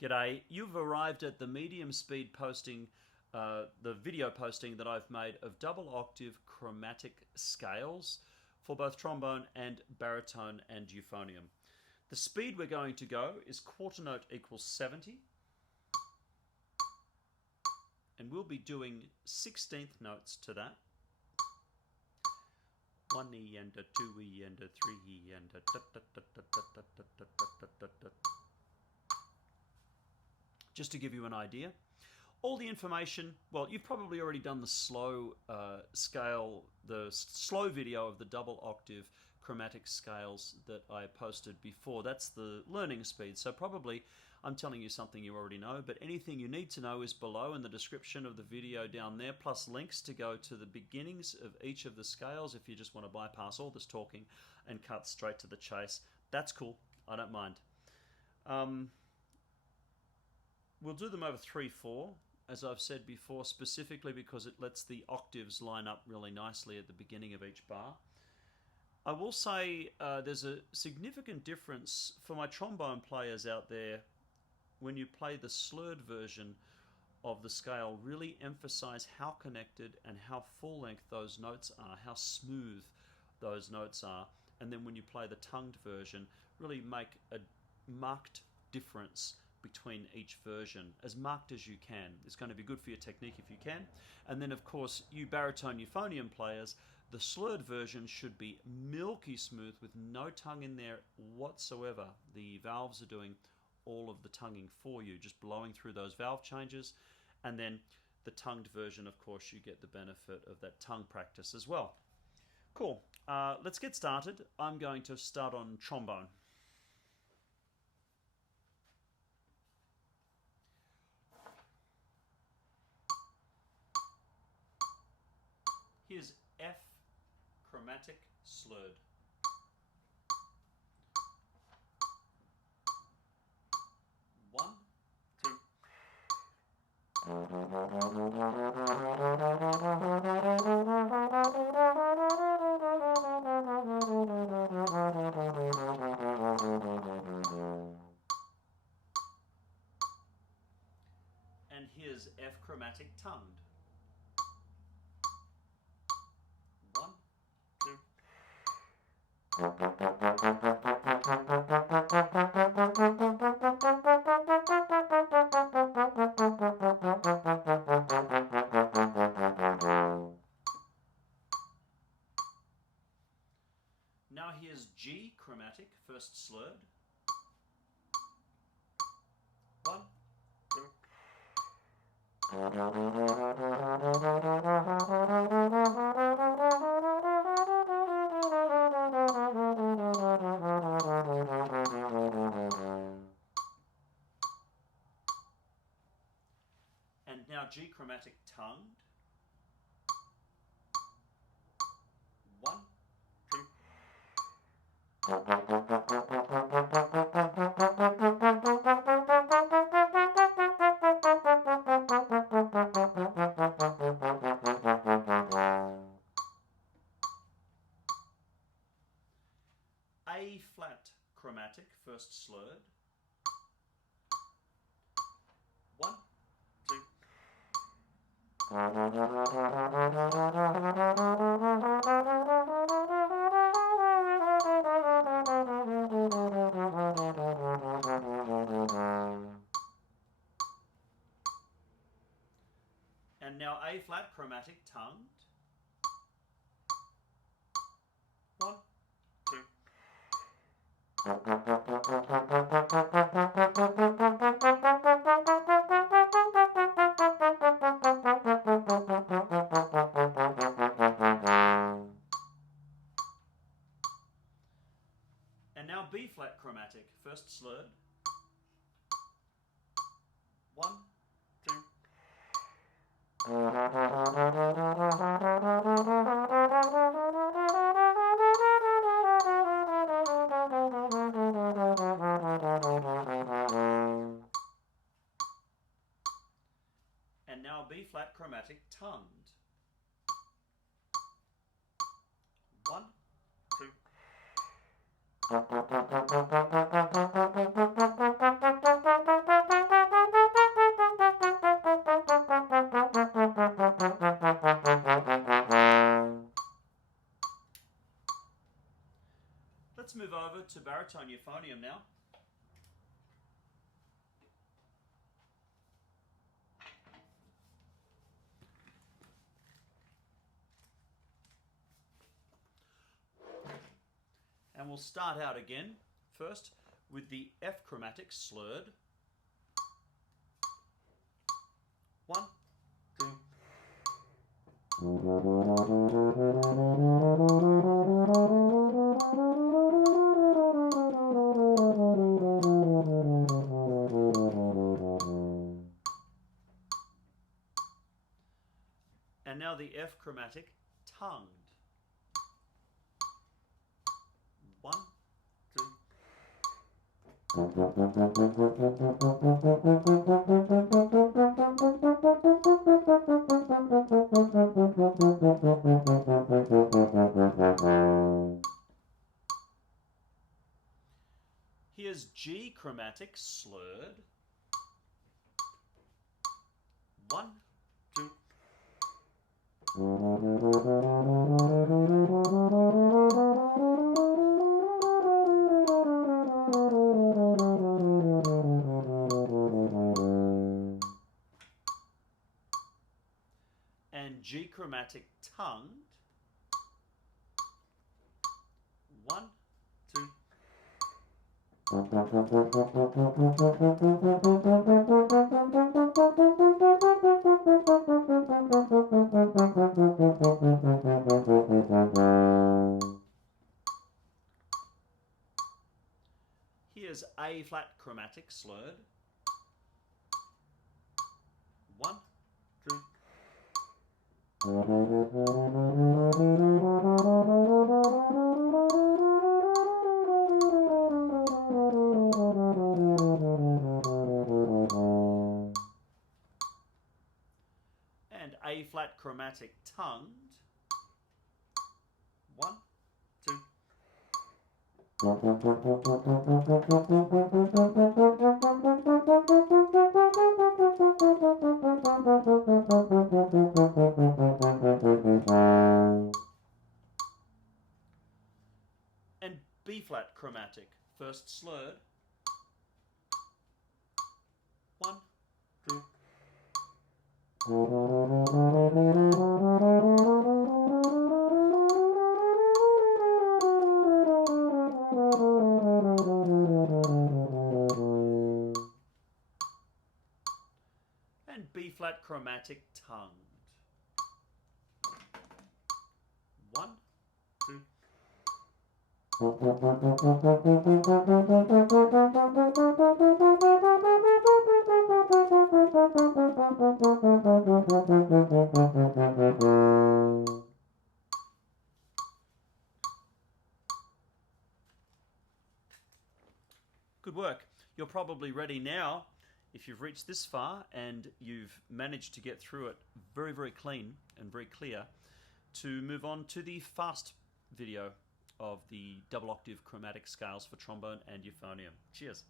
G'day, you've arrived at the medium speed posting, the video posting that I've made of double octave chromatic scales for both trombone and baritone and euphonium. The speed we're going to go is quarter note equals 70, and we'll be doing 16th notes to that. 1 E and a 2 E and a 3 E and a da da da da da da da da da da. Just to give you an idea. All the information, well, you've probably already done the slow scale, the slow video of the double octave chromatic scales that I posted before. That's the learning speed. So probably I'm telling you something you already know, but anything you need to know is below in the description of the video down there, plus links to go to the beginnings of each of the scales if you just want to bypass all this talking and cut straight to the chase. That's cool. I don't mind. We'll do them over 3/4, as I've said before, specifically because it lets the octaves line up really nicely at the beginning of each bar. I will say there's a significant difference for my trombone players out there. When you play the slurred version of the scale, really emphasize how connected and how full length those notes are, how smooth those notes are. And then when you play the tongued version, really make a marked difference between each version, as marked as you can. It's going to be good for your technique if you can. And then of course, you baritone euphonium players, the slurred version should be milky smooth with no tongue in there whatsoever. The valves are doing all of the tonguing for you, just blowing through those valve changes. And then the tongued version, of course, you get the benefit of that tongue practice as well. Cool. Let's get started. I'm going to start on trombone. Here's F chromatic slurred. One, two. And here's F chromatic tongued. One, two. Now here's G chromatic, first slurred. One, two. And now G chromatic tongued. One, two. A flat chromatic, first slurred. One, two. And now A flat chromatic tongued. One, two. And now B flat chromatic, first slurred. One, two. And now B flat chromatic tongued. One, two. over to Baritone Euphonium now. And we'll start out again, first, with the F chromatic slurred. 1, 2. And now the F chromatic tongued. 1, 2. Here's G chromatic slurred. 1, 2. And G chromatic tongued. 1, 2. Here's A flat chromatic slurred. 1, 2. And A flat chromatic tongued. 1, 2. And B flat chromatic, first slurred. 1, 2. And B flat chromatic tongued. 1, 2. Good work. You're probably ready now, if you've reached this far and you've managed to get through it very, very clean and very clear, to move on to the fast video of the double octave chromatic scales for trombone and euphonium. Cheers.